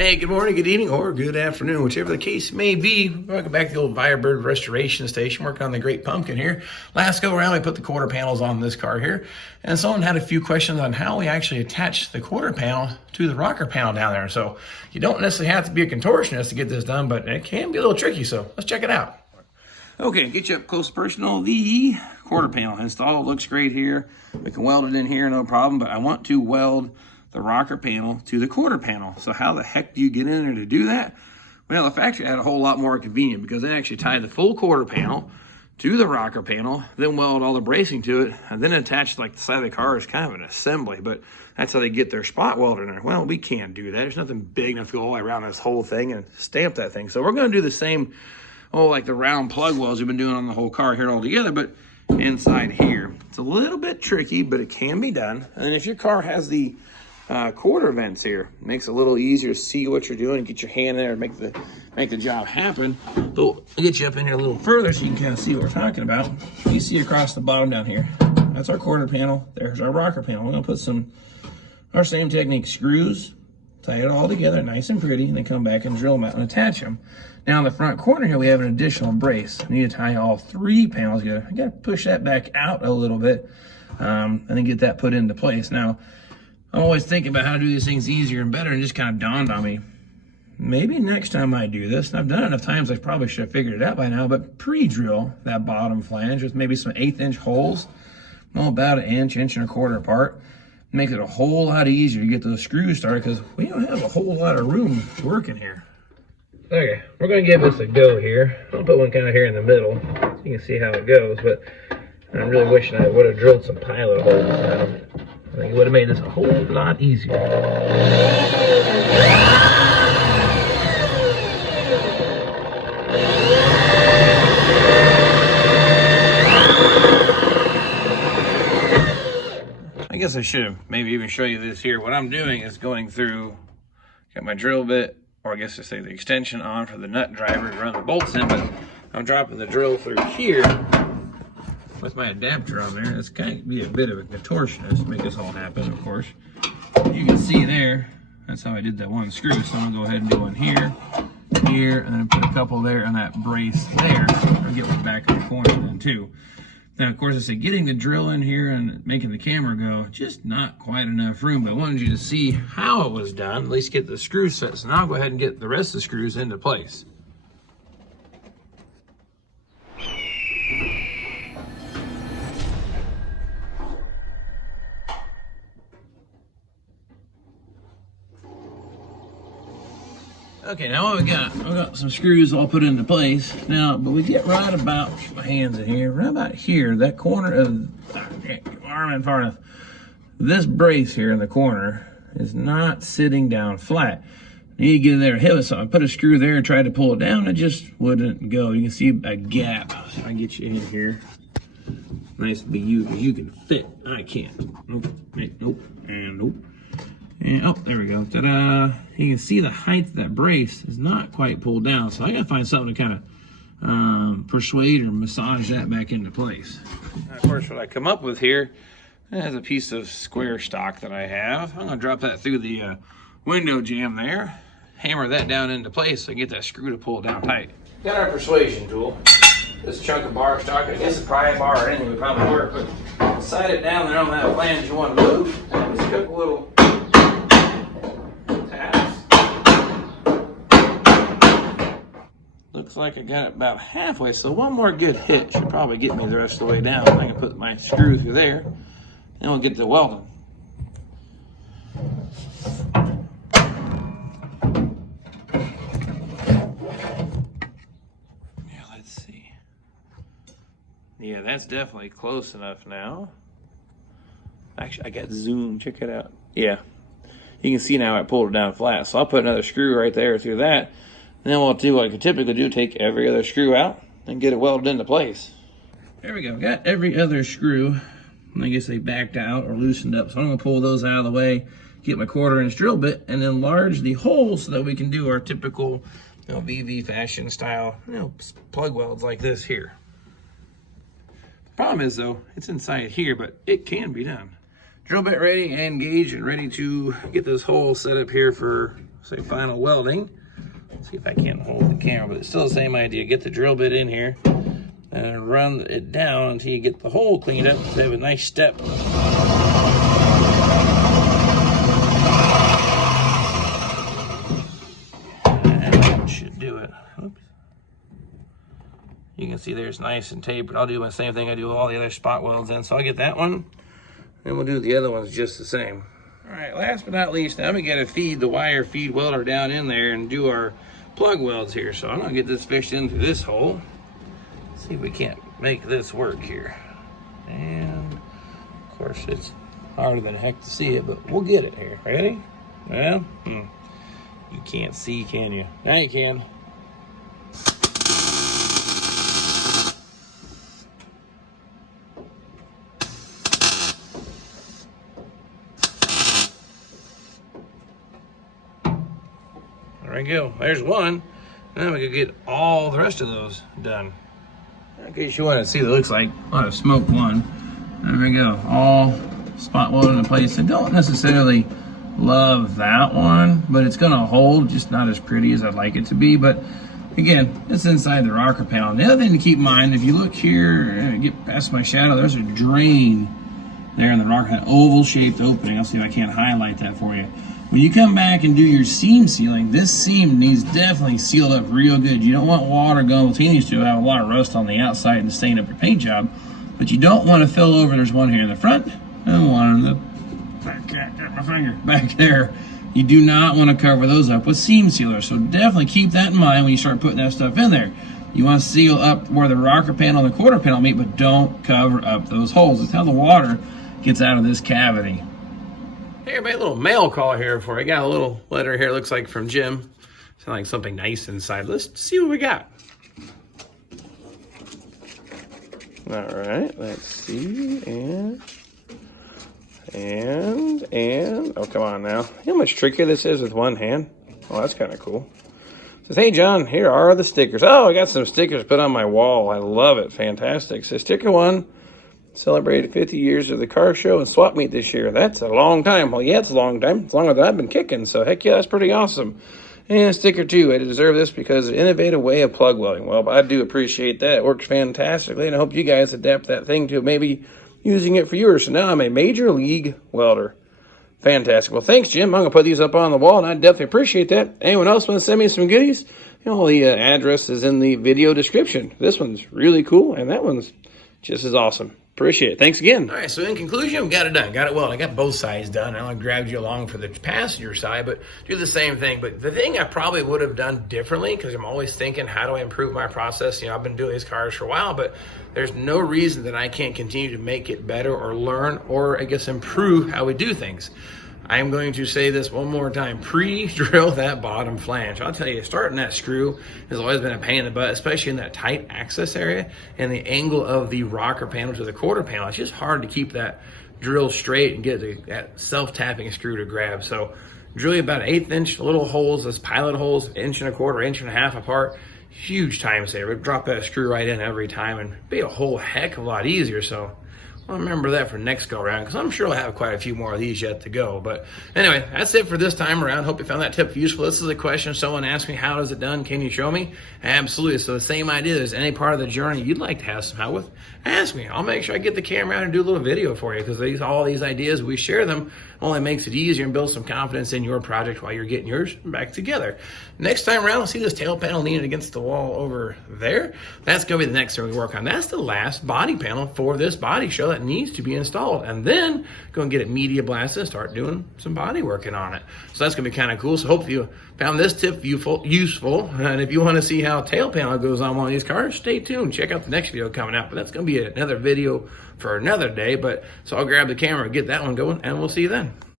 Hey, good morning, good evening, or good afternoon, whichever the case may be. Welcome back to the old Firebird restoration station, working on the Great Pumpkin here. Last go around, we put the quarter panels on this car here, and someone had a few questions on how we actually attach the quarter panel to the rocker panel down there. So you don't necessarily have to be a contortionist to get this done, but it can be a little tricky, so let's check it out. Okay, get you up close personal. The quarter panel install looks great here. We can weld it in here, no problem, but I want to weld the rocker panel to the quarter panel. So how the heck do you get in there to do that? Well, the factory had a whole lot more convenient because they actually tied the full quarter panel to the rocker panel, then weld all the bracing to it, and then attach like the side of the car as kind of an assembly, but that's how they get their spot welder in there. Well, we can't do that. There's nothing big enough to go all the way around this whole thing and stamp that thing. So we're gonna do the same, like the round plug welds we've been doing on the whole car here all together, but inside here. It's a little bit tricky, but it can be done. And if your car has the quarter vents here, it makes it a little easier to see what you're doing, get your hand there and make the job happen. But I'll get you up in here a little further so you can kind of see what we're talking about. You see across the bottom down here, that's our quarter panel. There's our rocker panel. We're gonna put our same technique screws, tie it all together nice and pretty, and then come back and drill them out and attach them. Now in the front corner here, we have an additional brace. We need to tie all three panels together. I gotta push that back out a little bit, and then get that put into place. Now, I'm always thinking about how to do these things easier and better, and it just kind of dawned on me, maybe next time I do this, and I've done it enough times I probably should have figured it out by now, but pre-drill that bottom flange with maybe some 1/8" holes, about an inch and a quarter apart. Makes it a whole lot easier to get those screws started because we don't have a whole lot of room to work in here. Okay, we're going to give this a go here. I'll put one kind of here in the middle so you can see how it goes, but I'm really wishing I would have drilled some pilot holes now. I think it would have made this a whole lot easier. I guess I should have maybe even show you this here. What I'm doing is going through, got my drill bit, or I guess to say the extension on for the nut driver to run the bolts in, but I'm dropping the drill through here with my adapter on there. It's kind of be a bit of a contortionist to make this all happen, of course. You can see there, that's how I did that one screw. So I'm gonna go ahead and do one here, and then put a couple there on that brace there. I'll get one back in the corner then too. Now, of course, I say getting the drill in here and making the camera go, just not quite enough room, but I wanted you to see how it was done, at least get the screws set. So now I'll go ahead and get the rest of the screws into place. Okay, now what we got some screws all put into place. Now, but we get right about, my hands in here, right about here, that corner of, arm in far enough. This brace here in the corner is not sitting down flat. You need to get in there and hit it. So I put a screw there and tried to pull it down, it just wouldn't go. You can see a gap. So I get you in here. Nice to be you, because you can fit. I can't. Nope, nope, and nope. And, oh, there we go. Ta-da! You can see the height of that brace is not quite pulled down, so I gotta find something to kind of persuade or massage that back into place. Now, of course, what I come up with here is a piece of square stock that I have. I'm gonna drop that through the window jamb there, hammer that down into place so I can get that screw to pull it down tight. Got our persuasion tool. This chunk of bar stock, I guess a pry bar or anything would probably work, but slide it down there on that flange you want to move, and just a couple little looks like I got it about halfway, so one more good hit should probably get me the rest of the way down. I can put my screw through there, and we'll get to welding. Yeah, let's see. Yeah, that's definitely close enough now. Actually, I got zoom, check it out. Yeah, you can see now I pulled it down flat, so I'll put another screw right there through that. And then what I'll do, what I could typically do, take every other screw out and get it welded into place. There we go, got every other screw. I guess they backed out or loosened up. So I'm gonna pull those out of the way, get my 1/4" drill bit, and enlarge the hole so that we can do our typical, VV fashion style, plug welds like this here. The problem is though, it's inside here, but it can be done. Drill bit ready and engaged and ready to get this hole set up here for say final welding. Let's see if I can't hold the camera, but it's still the same idea. Get the drill bit in here and run it down until you get the hole cleaned up. So they have a nice step. And that should do it. Oops. You can see there it's nice and tapered. I'll do the same thing I do with all the other spot welds in. So I'll get that one, and we'll do the other ones just the same. All right, last but not least, now we gotta feed the wire feed welder down in there and do our plug welds here. So I'm gonna get this fished into this hole. See if we can't make this work here. And of course it's harder than heck to see it, but we'll get it here. Ready? Well, you can't see, can you? Now you can. There we go. There's one. Now we can get all the rest of those done. In case you want to see what it looks like, I'll have smoke one. There we go. All spot welded in place. I don't necessarily love that one, but it's going to hold, just not as pretty as I'd like it to be. But again, it's inside the rocker panel. The other thing to keep in mind, if you look here, get past my shadow, there's a drain there in the rocker, an oval shaped opening. I'll see if I can't highlight that for you. When you come back and do your seam sealing, this seam needs definitely sealed up real good. You don't want water going. Well, teenage to have a lot of rust on the outside and stain up your paint job, but you don't want to fill over. There's one here in the front and one in the back. Can't get my finger back there. You do not want to cover those up with seam sealer. So definitely keep that in mind when you start putting that stuff in there. You want to seal up where the rocker panel and the quarter panel meet, but don't cover up those holes. It's how the water gets out of this cavity. Hey everybody, a little mail call here for you. I got a little letter here, looks like from Jim. Sounds like something nice inside. Let's see what we got. All right, let's see, and oh, come on now. You know how much trickier this is with one hand? Oh, that's kind of cool. It says, hey John, here are the stickers. Oh, I got some stickers put on my wall. I love it, fantastic. So sticker one, celebrated 50 years of the car show and swap meet this year. That's a long time. Well, yeah, it's a long time. It's longer than I've been kicking, so heck yeah, that's pretty awesome. And sticker two, I deserve this because of an innovative way of plug welding. Well, I do appreciate that. It works fantastically, and I hope you guys adapt that thing to maybe using it for yours. So now I'm a major league welder. Fantastic. Well, thanks, Jim. I'm going to put these up on the wall, and I definitely appreciate that. Anyone else want to send me some goodies? You know, the address is in the video description. This one's really cool, and that one's just as awesome. Appreciate it. Thanks again. All right, so in conclusion, we got it done. Got it well. I got both sides done. I only grabbed you along for the passenger side, but do the same thing. But the thing I probably would have done differently, because I'm always thinking, how do I improve my process? You know, I've been doing these cars for a while, but there's no reason that I can't continue to make it better or learn or, I guess, improve how we do things. I'm going to say this one more time. Pre-drill that bottom flange. I'll tell you, starting that screw has always been a pain in the butt, especially in that tight access area and the angle of the rocker panel to the quarter panel. It's just hard to keep that drill straight and get that self-tapping screw to grab. So drill about 1/8 inch little holes, as pilot holes, 1.25 inches, 1.5 inches apart. Huge time saver. Drop that screw right in every time and be a whole heck of a lot easier. So I'll remember that for next go around, because I'm sure I'll have quite a few more of these yet to go. But anyway, that's it for this time around. Hope you found that tip useful. This is a question someone asked me, how is it done? Can you show me? Absolutely. So the same idea, there's any part of the journey you'd like to have some help with, ask me. I'll make sure I get the camera out and do a little video for you, because all these ideas, we share them, only makes it easier and builds some confidence in your project while you're getting yours back together. Next time around, see this tail panel leaning against the wall over there? That's going to be the next thing we work on. That's the last body panel for this body show that needs to be installed. And then go and get it media blasted and start doing some body working on it. So that's going to be kind of cool. So hope you found this tip useful. And if you want to see how tail panel goes on one of these cars, stay tuned. Check out the next video coming out. But that's going to be another video for another day. But so I'll grab the camera and get that one going, and we'll see you then.